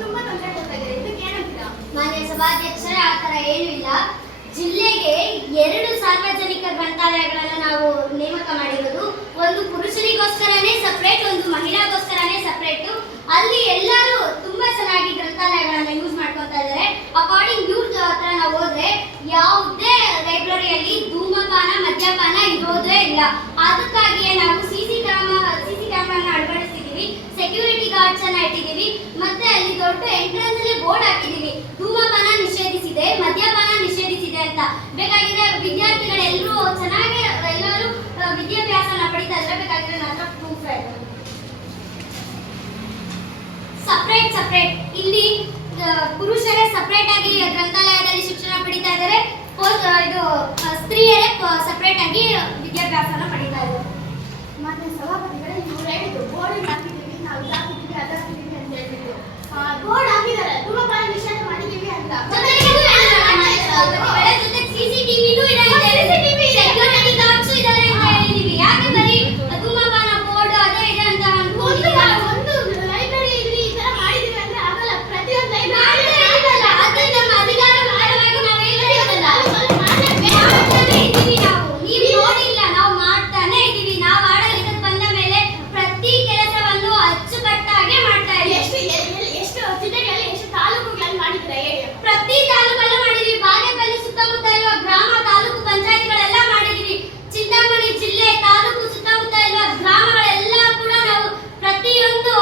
ತುಂಬ- ತೊಂದರೆ ಕೊಡ್ತಾ ಇದೆ. ಇದಕ್ಕೆ ಏನಂತೀರಾ? ಮಾನ್ಯ ಸಭಾಧ್ಯಕ್ಷರೇ, ಆ ಥರ ಏನೂ ಇಲ್ಲ. ಜಿಲ್ಲೆಗೆ ಎರಡು ಸಾರ್ವಜನಿಕ ಗ್ರಂಥಾಲಯಗಳನ್ನು ನಾವು ನೇಮಕ ಮಾಡಿರೋದು. ಒಂದು ಪುರುಷರಿಗೋಸ್ಕರನೇ ಸಪ್ರೇಟ್ ಒಂದು ಮಹಿಳಾಗೋಸ್ಕರನೇ ಸಪ್ರೇಟ್ ಅಲ್ಲಿ ಎಲ್ಲರೂ ತುಂಬಾ ಚೆನ್ನಾಗಿ ಗ್ರಂಥಾಲಯಗಳನ್ನ ಯೂಸ್ ಮಾಡ್ಕೊತಾ ಇದ್ದಾರೆ ಅಕಾರ್ಡಿಂಗ್ ಯೂಸ್ ಹತ್ರ ನಾವು ಹೋದ್ರೆ ಯಾವುದೇ ಲೈಬ್ರರಿಯಲ್ಲಿ ಧೂಮಪಾನ ಮದ್ಯಪಾನ ಇರೋದೇ ಇಲ್ಲ. ಅದಕ್ಕಾಗಿಯೇ ನಾವು ಸಿಸಿ ಕ್ಯಾಮರಾ ಸಿಸಿ ಕ್ಯಾಮರಾನ ಅಳವಡಿಸಿದ್ದೀವಿ. ಸೆಕ್ಯೂರಿಟಿ ಗಾರ್ಡ್ಸ್ ಅನ್ನ ಇಟ್ಟಿದ್ದೀವಿ. ಮತ್ತೆ ಅಲ್ಲಿ ದೊಡ್ಡ ಎಂಟ್ರೆನ್ಸ್ ಅಲ್ಲಿ ಬೋರ್ಡ್ ಹಾಕಿದ್ದೀವಿ. ಧೂಮಪಾನ ನಿಷೇಧಿಸಿದೆ, ಮದ್ಯಪಾನ ನಿಷೇಧಿಸಿದೆ ಅಂತ. ಬೇಕಾಗಿದ್ರೆ ವಿದ್ಯಾರ್ಥಿಗಳೆಲ್ಲರೂ ಚೆನ್ನಾಗಿ, ಎಲ್ಲರೂ ವಿದ್ಯಾಭ್ಯಾಸ ಪಡಿತಾ ಇದ್ರೆ ಬೇಕಾಗಿದ್ರೆ ನನ್ನ ಪ್ರೂಫ್ ಸಪ್ರೇಟ್ ಸಪ್ರೇಟ್ ಇಲ್ಲಿ ಪುರುಷರೇ ಸಪ್ರೇಟ್ ಆಗಿ ಗ್ರಂಥಾಲಯದಲ್ಲಿ ಶಿಕ್ಷಣ ಪಡಿತಾ ಇದ್ದಾರೆ. ಇದು ಸ್ತ್ರೀಯರೇ ಸಪ್ರೇಟ್ ಆಗಿ ಮಾನ್ಯ ಸಭಾಪತಿಗಳೇ ಹೇಳಿದ್ದು ಬೋರ್ಡ್ ಹಾಕಿದ್ದೀವಿ, ನಾವು ಇದಾಕಿದ್ದೀವಿ ಅದಾಕಿದ್ದೀವಿ ಅಂತ ಹೇಳ್ಬಿಟ್ಟು ಬೋರ್ಡ್ ಹಾಕಿದ್ದಾರೆ. ಧೂಮಪಾನ ನಿಷೇಧ ಮಾಡಿದ್ದೀವಿ ಅಂತ ಜೊತೆಗೆ ಇದು ಎಲ್ಲ ಮಾನ್ಯ ಸಭಾಪತಿಗಳೇ, ಜೊತೆಗೆ CCTV ನೂ ಇದೆ ಅಂತ ಹೇಳಿದ್ದೀವಿ. Security guards ಉ ಇದ್ದಾರೆ ಅಂತ ಹೇಳಿದ್ದೀವಿ. ಯಾಕೆ ಬರೀ ಧೂಮಪಾನ ಬೋರ್ಡ್ ಅದೇ ಇದೆ ಅಂತ ಒಂದು ಅನ್ಕೊಂಡಿದ್ದೀರಾ? ಒಂದು ಲೈಬ್ರರಿ ಇಲ್ಲಿ ಈ ತರ ಮಾಡಿದ್ದೀವಿ ಅಂದ್ರೆ ಆಗಲ್ಲ ಪ್ರತಿಯೊಂದು ಮಾಡ್ತಾ ಇದ್ದೀವಲ್ಲ, ಅದೇ ನಮ್ಮ ಅಧಿಕಾರ ಭಾಗವಾಗಿ ನಾವು ಹೇಳ್ತಾ ಇದ್ದೀವಲ್ಲ. ಲೈಬ್ರರಿ ಮಾಡ್ತಾನೆ ಇದ್ದೀವಿ ನಾವು. ನೀವು ನೋಡಿಲ್ಲ, ನಾವು ಮಾಡ್ತಾನೆ ಇದ್ದೀವಿ. ನಾವು ಆಡಳಿತಕ್ಕೆ ಬಂದ ಮೇಲೆ ಪ್ರತಿ ಕೆಲಸವನ್ನು ಅಚ್ಚುಕಟ್ಟಾಗಿ ಮಾಡ್ತಾ ಇದ್ದೀವಿ ಎಷ್ಟು ಎ- ಎ- ಎಷ್ಟು ಜಿಲ್ಲೆಗಳಲ್ಲಿ ಎಷ್ಟು ತಾಲೂಕುಗಳಲ್ಲಿ ಮಾಡಿದ್ದೀರಾ ಹೇಳಿ ಪ್ರತಿ ತಾಲೂಕಲ್ಲೂ ಮಾಡಿದೀವಿ ಬಾಗೇಪಲ್ಲಿ ಸುತ್ತಮುತ್ತ ಇರುವ ಗ್ರಾಮ ತಾಲೂಕು ಪಂಚಾಯತ್ಗಳೆಲ್ಲ ಮಾಡಿದೀವಿ ಚಿಂತಾಮಣಿ ಜಿಲ್ಲೆ ತಾಲೂಕು ಸುತ್ತಮುತ್ತ ಇರುವ ಗ್ರಾಮಗಳೆಲ್ಲ ಕೂಡ ನಾವು ಪ್ರತಿಯೊಂದು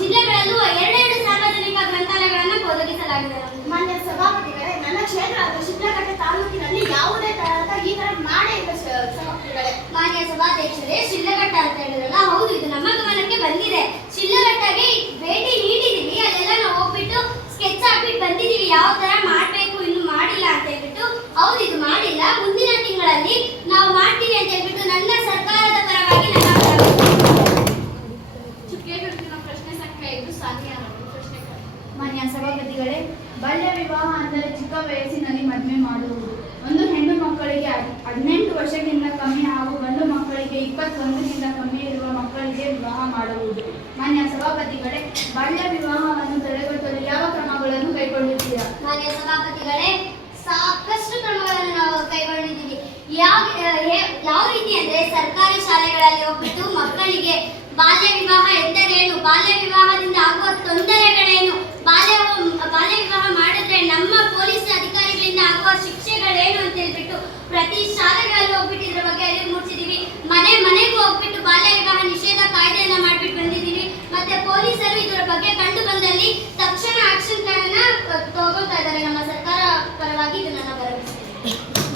ಜಿಲ್ಲೆಗಳಲ್ಲೂ ಎರಡೆರಡು ಸಾರ್ವಜನಿಕ ಗ್ರಂಥಾಲಯಗಳನ್ನು ಒದಗಿಸಲಾಗಿದೆ ನಮಗೆ. ಮಾನ್ಯ ಸಭಾಪತಿಗಳೇ ನನ್ನ ಕ್ಷೇತ್ರ ಅದು ಶಿಡ್ಲಘಟ್ಟ ತಾಲೂಕಿನಲ್ಲಿ ಯಾವುದೇ ತರಹದ ಈ ತರ ಮಾಡೇ ಇಲ್ಲ ಸ- ಸಭಾಪತಿಗಳೇ ಮಾನ್ಯ ಸಭಾಧ್ಯಕ್ಷರೇ ಶಿಡ್ಲಘಟ್ಟ ಅಂತ ಹೇಳಿದ್ರಲ್ಲ ಹೌದು ಇದು ನಮ್ಮ ಗಮನಕ್ಕೆ ಬಂದಿದೆ ಶಿಡ್ಲಘಟ್ಟಗೆ ಭೇಟಿ ನೀಡಿದೀವಿ ಅಲ್ಲೆಲ್ಲ ನಾವು ಹೋಗ್ಬಿಟ್ಟು ಸ್ಕೆಚ್ ಹಾಕ್ಬಿಟ್ಟು ಬಂದಿದೀವಿ ಯಾವ ತರ ಮಾಡಬೇಕು ಇನ್ನು ಮಾಡಿಲ್ಲ ಅಂತ ಹೇಳ್ಬಿಟ್ಟು ಹೌದು ಇದು ಮಾಡಿಲ್ಲ. ಮುಂದಿನ ತಿಂಗಳಲ್ಲಿ ನಾವು ಮಾಡ್ತೀವಿ ಅಂತ ಹೇಳ್ಬಿಟ್ಟು ನನ್ನ ಸರ್ಕಾರದ ಪರವಾಗಿ ನನ್ನ ಪ್ರಶ್ನೆ ಸಂಖ್ಯೆ ಐದು ಸಾನಿಯಾ ಅವರು ಪ್ರಶ್ನೆ ಮಾನ್ಯ ಸಭಾಪತಿಗಳೇ ಬಾಲ್ಯ ವಿವಾಹ ಅಂದರೆ ಚಿಕ್ಕ ವಯಸ್ಸಿನಲ್ಲಿ ಮದುವೆ ಮಾಡುವುದು. ಒಂದು ಹೆಣ್ಣು ಮಕ್ಕಳಿಗೆ ಹದ್- ಹದಿನೆಂಟು ವರ್ಷಕ್ಕಿಂತ ಕಮ್ಮಿ ಹಾಗೂ ಗಂಡು ಮಕ್ಕಳಿಗೆ ಇಪ್ಪತ್ತೊಂದಕ್ಕಿಂತ ಕಮ್ಮಿ ಇರುವ ಮಕ್ಕಳಿಗೆ ವಿವಾಹ ಮಾಡುವುದು. ಮಾನ್ಯ ಸಭಾಪತಿಗಳೇ ಬಾಲ್ಯ ವಿವಾಹವನ್ನು ತಡೆಗಟ್ಟಲು ಯಾವ ಕ್ರಮಗಳನ್ನು ಕೈಗೊಂಡಿದ್ದೀರಾ ಮಾನ್ಯ ಸಭಾಪತಿಗಳೇ, ಸಾಕಷ್ಟು ಕ್ರಮಗಳನ್ನು ನಾವು ಕೈಗೊಂಡಿದ್ದೀವಿ ಯಾವ ಯಾವ ರೀತಿ ಅಂದ್ರೆ ಸರ್ಕಾರಿ ಶಾಲೆಗಳಲ್ಲಿ ಹೋಗ್ಬಿಟ್ಟು ಮಕ್ಕಳಿಗೆ ಬಾಲ್ಯ ವಿವಾಹ ಎಂದರೇನು ಬಾಲ್ಯ ವಿವಾಹದಿಂದ ಆಗುವ ತೊಂದರೆಗಳೇನು? ಬಾಲ್ಯ ಬಾಲ್ಯ ವಿವಾಹ ಮಾಡಿದ್ರೆ ನಮ್ಮ ಪೊಲೀಸ್ ಅಧಿಕಾರಿಗಳಿಂದ ಆಗುವ ಶಿಕ್ಷೆಗಳೇನು ಅಂತ ಹೇಳ್ಬಿಟ್ಟು ಪ್ರತಿ ಶಾಲೆಗಳಲ್ಲಿ ಹೋಗ್ಬಿಟ್ಟು ಇದ್ರ ಬಗ್ಗೆ ಅರಿವು ಮೂಡಿಸಿದೀವಿ ಮನೆ ಮನೆಗೂ ಹೋಗ್ಬಿಟ್ಟು ಬಾಲ್ಯ ವಿವಾಹ ನಿಷೇಧ ಕಾಯ್ದೆಯನ್ನ ಮಾಡ್ಬಿಟ್ಟು ಬಂದಿದ್ದೀವಿ. ಮತ್ತೆ ಪೊಲೀಸರು ಇದರ ಬಗ್ಗೆ ಕಂಡು ಬಂದಲ್ಲಿ ತಕ್ಷಣ ಆಕ್ಷನ್ ಪ್ಲಾನ್ ಅನ್ನ ತಗೋತಾ ಇದ್ದಾರೆ. ನಮ್ಮ ಸರ್ಕಾರ ಪರವಾಗಿ ಇದನ್ನ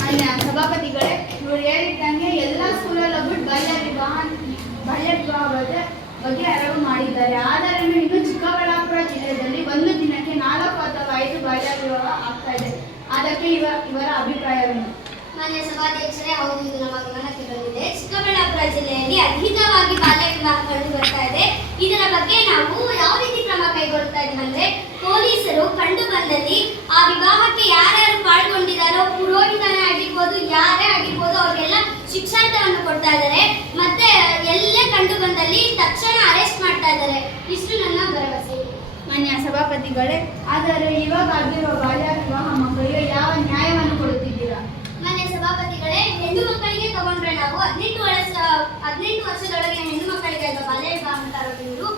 ಮಾನ್ಯ ಸಭಾಪತಿಗಳೇ ಇವ್ರು ಹೇಳಿದ್ದಂಗೆ ಎಲ್ಲ ಸ್ಕೂಲಲ್ಲಿ ಹೋಗ್ಬಿಟ್ಟು ಬಾಲ್ಯ ವಿವಾಹ ಬಾಲ್ಯ ವಿವಾಹ ಬಗ್ಗೆ ಅರಿವು ಮಾಡಿದ್ದಾರೆ. ಆದರೆ ಇನ್ನು ಚಿಕ್ಕಬಳ್ಳಾಪುರ ಜಿಲ್ಲೆಯಲ್ಲಿ ಒಂದು ದಿನಕ್ಕೆ ನಾಲ್ಕು ಅಥವಾ ಐದು ಬಾಲ್ಯ ವಿವಾಹ ಆಗ್ತಾ ಇದೆ. ಅದಕ್ಕೆ ಇವ ಇವರ ಅಭಿಪ್ರಾಯವನ್ನು ಮಾನ್ಯ ಸಭಾಧ್ಯಕ್ಷರೇ ಹೌದು ನಮ್ಮ ಬಂದಿದೆ ಚಿಕ್ಕಬಳ್ಳಾಪುರ ಜಿಲ್ಲೆಯಲ್ಲಿ ಅಧಿಕವಾಗಿ ಬಾಲ್ಯ ವಿವಾಹ ಕಂಡು ಬರ್ತಾ ಇದೆ. ಇದರ ಬಗ್ಗೆ ನಾವು ಯಾವ ರೀತಿ ಕ್ರಮ ಕೈಗೊಳ್ತಾ ಇದ್ದೀವಿ ಅಂದ್ರೆ ಪೊಲೀಸರು ಕಂಡು ಬಂದಲ್ಲಿ ಆ ವಿವಾಹಕ್ಕೆ ಯಾರ್ಯಾರು ಪಾಲ್ಗೊಂಡಿದ್ದಾರೋ ಪುರೋಹಿತನೇ ಆಗಿರ್ಬೋದು ಯಾರೇ ಆಗಿರ್ಬೋದು ಅವ್ರಿಗೆಲ್ಲ ಶಿಕ್ಷಾರ್ಥವನ್ನು ಕೊಡ್ತಾ ಇದ್ದಾರೆ. ಮತ್ತೆ ಎಲ್ಲೇ ಕಂಡು ಬಂದಲ್ಲಿ ತಕ್ಷಣ ಅರೆಸ್ಟ್ ಮಾಡ್ತಾ ಇದ್ದಾರೆ. ಇಷ್ಟು ನನ್ನ ಭರವಸೆ. ಮಾನ್ಯ ಸಭಾಪತಿಗಳೇ ಆದರೆ ಇವಾಗ ಆಗಿರುವ ಬಾಲ್ಯ ವಿವಾಹ ಮಕ್ಕಳಿಗೆ ಯಾವ ನ್ಯಾಯವನ್ನು ಕೊಡುತ್ತಿದ್ದೀರಾ? ಮಾನ್ಯ ಸಭಾಪತಿಗಳೇ ಹೆಣ್ಣು ಮಕ್ಕಳಿಗೆ ನಾವು ಹದಿನೆಂಟು ವರ್ಷ, ಹದಿನೆಂಟು ವರ್ಷದೊಳಗೆ ಹೆಣ್ಣು ಮಕ್ಕಳಿಗೆ ಬಾಲ್ಯ ವಿವಾಹ ಅಂತ ಇವರು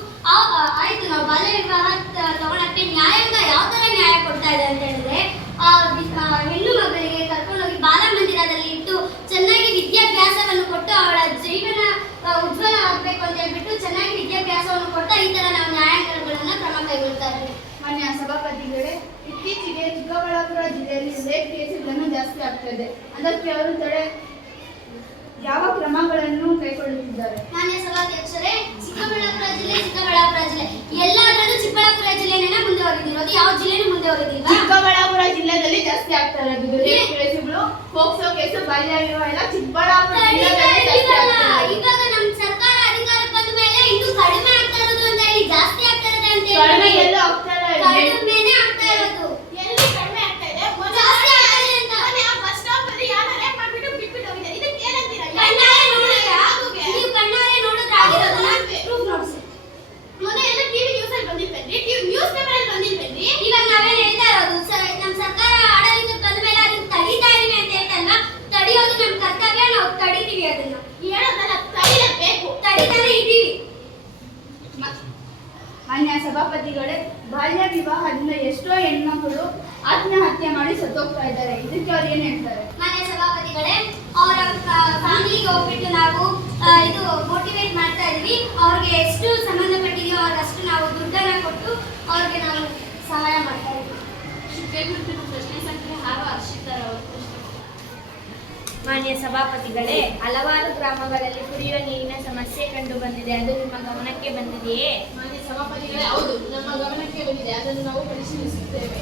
ಆಯ್ತು, ನಾವು ಬಾಲ್ಯ ವಿವಾಹ ತಗೊಳಕ್ಕೆ ನ್ಯಾಯಾಂಗ ಯಾವ ತರ ನ್ಯಾಯ ಕೊಡ್ತಾ ಇದೆ ಅಂತ ಹೇಳಿದ್ರೆ ಹೆಣ್ಣು ಮಗಳಿಗೆ ಕರ್ಕೊಂಡೋಗಿ ಬಾಲ ಮಂದಿರದಲ್ಲಿ ಇಟ್ಟು ಚೆನ್ನಾಗಿ ವಿದ್ಯಾಭ್ಯಾಸವನ್ನು ಕೊಟ್ಟು ಅವಳ ಜೀವನ ಉಜ್ವಲ ಆಗಬೇಕು ಅಂತ ಹೇಳ್ಬಿಟ್ಟು ಚೆನ್ನಾಗಿ ವಿದ್ಯಾಭ್ಯಾಸವನ್ನು ಕೊಟ್ಟು ಈ ತರ ನಾವು ನ್ಯಾಯಾಂಗಗಳನ್ನ ಕ್ರಮ ಕೈಗೊಳ್ತಾ ಇದ್ದೀವಿ. ಮಾನ್ಯ ಸಭಾಪತಿಗಳೇ, ಇತ್ತೀಚೆಗೆ ಚಿಕ್ಕಬಳ್ಳಾಪುರ ಜಿಲ್ಲೆಯಲ್ಲಿ ರೇಪ್ ಕೇಸುಗಳನ್ನು ಜಾಸ್ತಿ ಆಗ್ತದೆ ಅದಕ್ಕೆ ಅವರು ತಡೆ ಯಾವ ಕ್ರಮಗಳನ್ನು ಕೈಗೊಳ್ಳುತ್ತಿದ್ದಾರೆ? ಮಾನ್ಯ ಸಭಾಧ್ಯಕ್ಷರೇ ಚಿಕ್ಕಬಳ್ಳಾಪುರ ಜಿಲ್ಲೆ ಚಿಕ್ಕಬಳ್ಳಾಪುರ ಜಿಲ್ಲೆ. ಎಲ್ಲಾದ್ರೂ ಚಿಕ್ಕಬಳ್ಳಾಪುರ ಜಿಲ್ಲೆನೇ ಮುಂದೆ ಹೋಗಿದಿರೋದು ಯಾವ ಜಿಲ್ಲೆನೂ ಮುಂದೆ ಚಿಕ್ಕಬಳ್ಳಾಪುರ ಜಿಲ್ಲೆಯಲ್ಲಿ ಜಾಸ್ತಿ ಆಗ್ತಾ ಇರೋದು. ಹೋಗ್ಸೋ ಕೇಸುಗಳು ಪೋಕ್ಸೋ ಕೇಸು ಬಾಲ್ಯ ವಿವಾಹ ಎಲ್ಲ ಚಿಕ್ಕಬಳ್ಳಾಪುರ ಇವಾಗ ನಮ್ಮ ಸರ್ಕಾರ ಅಧಿಕಾರ ಬಂದ ಮೇಲೆ ಇನ್ನೂ ಕಡಿಮೆ ಆಗ್ತಾ ಇರೋದು ಅಂತ ಹೇಳಿ ಜಾಸ್ತಿ ಆಗ್ತಾ ಇರೋದು ಅಂತ ಕಡಿಮೆ ಹೇಳಿ ಎಲ್ಲೂ ಆಗ್ತಾ ಇಲ್ಲ. ಕಡಿಮೆನೇ ಆಗ್ತಾ ಇರೋದು ಎಲ್ಲಿ ಕಡಿಮೆ ಆಗ್ತಾ ಇದೆ ಜಾಸ್ತಿ ಆಗ್ತಾ ಇದೆ ಅಂತ ಮೊನ್ನೆ ಆ ಬಸ್ ಸ್ಟಾಪ್ ಅಲ್ಲಿ ಯಾರೋ ರೇಪ್ ಮಾಡ್ಬಿಟ್ಟು ಬಿಟ್ಬಿಟ್ಟು ಹೋಗಿದ್ದಾರೆ ಇದಕ್ಕೆ ಏನಂತೀರಾ ಕಣ್ಣಾರೆ ನೋಡಿದ್ರಾ ಯಾವ್ದುಗೆ? ನೀವು ಕಣ್ಣಾರೆ ನೋಡಿದ್ರೆ ಆಗಿರೋದನ್ನ ಪ್ರೂಫ್ ನೋಡಿಸಿ ಮೊನ್ನೆ ಎಲ್ಲ ಟಿವಿ ನ್ಯೂಸ್ ಅಲ್ಲಿ ಬಂದಿರ್ಬೇಕ್ರಿ ಟಿವಿ ನ್ಯೂಸ್ ಪೇಪರ್ ಅಲ್ಲಿ ಬಂದಿರ್ಬೇಕ್ರಿ ಇವಾಗ ನಾವೇನ್ ಹೇಳ್ತಾ ಇರೋದು ಸ- ನಮ್ಮ ಸರ್ಕಾರ ಆಡಳಿತಕ್ಕೆ ಬಂದ ಮೇಲೆ ಅದನ್ನ ತಡೀತಾ ಇದೀವಿ ಅಂತ ಹೇಳ್ತಲ್ವಾ ತಡಿಯೋದು ನಮ್ಮ ಕರ್ತವ್ಯ ನಾವು ತಡಿತೀವಿ ಅದನ್ನ ಹೇಳೋದನ್ನ ತಡಿಲೇಬೇಕು ತಡಿತಾನೆ ಇದೀವಿ ಮಾನ್ಯ ಸಭಾಪತಿಗಳೇ ಬಾಲ್ಯ ವಿವಾಹದಿಂದ ಎಷ್ಟೋ ಹೆಣ್ಮಕ್ಳು ಆತ್ಮಹತ್ಯೆ ಮಾಡಿ ಸತ್ತೋಗ್ತಾ ಇದ್ದಾರೆ ಇದಕ್ಕೆ ಅವ್ರು ಏನ್ ಹೇಳ್ತಾರೆ ಮಾನ್ಯ ಸಭಾಪತಿಗಳೇ ಅವರ ಫ್ಯಾಮಿಲಿಗೆ ಹೋಗ್ಬಿಟ್ಟು ನಾವು ಆ, ಇದು ಮೋಟಿವೇಟ್ ಮಾಡ್ತಾ ಇದ್ವಿ ಅವ್ರಿಗೆ ಎಷ್ಟು ಸಂಬಂಧಪಟ್ಟಿದೆಯೋ ಅವ್ರಿಗೆ ಅಷ್ಟು ನಾವು ದುಡ್ಡನ್ನ ಕೊಟ್ಟು ಅವ್ರಿಗೆ ನಾವು ಸಹಾಯ ಮಾಡ್ತಾ ಇದ್ವಿ ಶಿಕ್ಷಕರು ಪ್ರಶ್ನೆ ಸಂಖ್ಯೆ ಆರು ಹರ್ಷಿತಾರ್ ಅವರ ಪ್ರಶ್ನೆ ಮಾನ್ಯ ಸಭಾಪತಿಗಳೇ ಹಲವಾರು ಗ್ರಾಮಗಳಲ್ಲಿ ಕುಡಿಯುವ ನೀರಿನ ಸಮಸ್ಯೆ ಕಂಡು ಬಂದಿದೆ ಅದು ನಿಮ್ಮ ಗಮನಕ್ಕೆ ಬಂದಿದೆಯೇ? ಮಾನ್ಯ ಸಭಾಪತಿಗಳೇ ಹೌದು ನಮ್ಮ ಗಮನಕ್ಕೆ ಬಂದಿದೆ ಅದನ್ನು ನಾವು ಪರಿಶೀಲಿಸುತ್ತೇವೆ.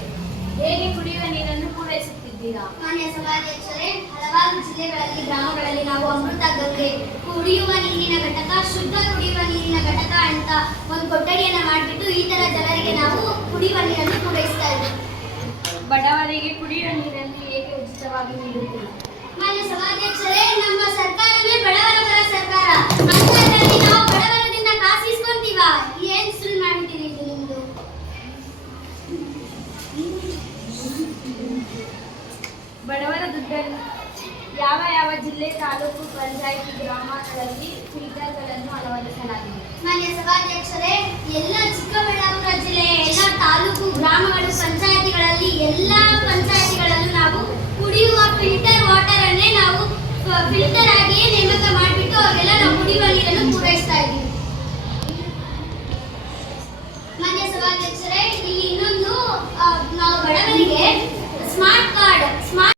ಹೇಗೆ ಕುಡಿಯುವ ನೀರನ್ನು ಪೂರೈಸುತ್ತಿದ್ದೀರಾ? ಮಾನ್ಯ ಸಭಾಧ್ಯಕ್ಷರೇ ಹಲವಾರು ಜಿಲ್ಲೆಗಳಲ್ಲಿ ಗ್ರಾಮಗಳಲ್ಲಿ ನಾವು ಅಮೃತ ಗಂಗೆ ಕುಡಿಯುವ ನೀರಿನ ಘಟಕ ಶುದ್ಧ ಕುಡಿಯುವ ನೀರಿನ ಘಟಕ ಅಂತ ಒಂದು ಕೊಠಡಿಯನ್ನು ಮಾಡಿಬಿಟ್ಟು ಈ ತರ ಜನರಿಗೆ ನಾವು ಕುಡಿಯುವ ನೀರನ್ನು ಪೂರೈಸ್ತಾ ಇದ್ದೀವಿ. ಬಡವರಿಗೆ ಕುಡಿಯುವ ನೀರನ್ನು ಹೇಗೆ ಉಚಿತವಾಗಿ ನೀಡುತ್ತೀರಾ? ಮಾನ್ಯ ಸಭಾಧ್ಯಕ್ಷರೇ ನಮ್ಮ ಸರ್ಕಾರವೇ ಬಡವರ ಪರ ಸರ್ಕಾರ. ಈಗ ಏನ್ ಶುರು ಮಾಡಿದ್ದೀರಿ ಬಡವರ ದುಡ್ಡನ್ನು ಯಾವ ಯಾವ ಜಿಲ್ಲೆ ತಾಲೂಕು ಪಂಚಾಯಿತಿ ಗ್ರಾಮಗಳಲ್ಲಿ ಫಿಲ್ಟರ್ಗಳನ್ನು ಅಳವಡಿಸಲಾಗಿದೆ? ಮಾನ್ಯ ಸಭಾಧ್ಯಕ್ಷರೇ ಎಲ್ಲ ಚಿಕ್ಕಬಳ್ಳಾಪುರ ಜಿಲ್ಲೆಯ ಎಲ್ಲ ತಾಲೂಕು ಗ್ರಾಮಗಳು ಪಂಚಾಯಿತಿಗಳಲ್ಲಿ ಎಲ್ಲ ಪಂಚಾಯಿತಿಗಳಲ್ಲೂ ನಾವು ಕುಡಿಯುವ ಫಿಲ್ಟರ್ ವಾಟರ್ ಅನ್ನೇ ನಾವು ಫಿಲ್ಟರ್ ಆಗಿಯೇ ನೇಮಕ ಮಾಡಿಬಿಟ್ಟು ಅವೆಲ್ಲ ನಾವು ಕುಡಿಯುವ ನೀರನ್ನು ಪೂರೈಸ್ತಾ ಇದ್ದೀವಿ. ಬಡವರಿಗೆ ಸ್ಮಾರ್ಟ್ ಕಾರ್ಡ್ ಸ್ಮಾರ್ಟ್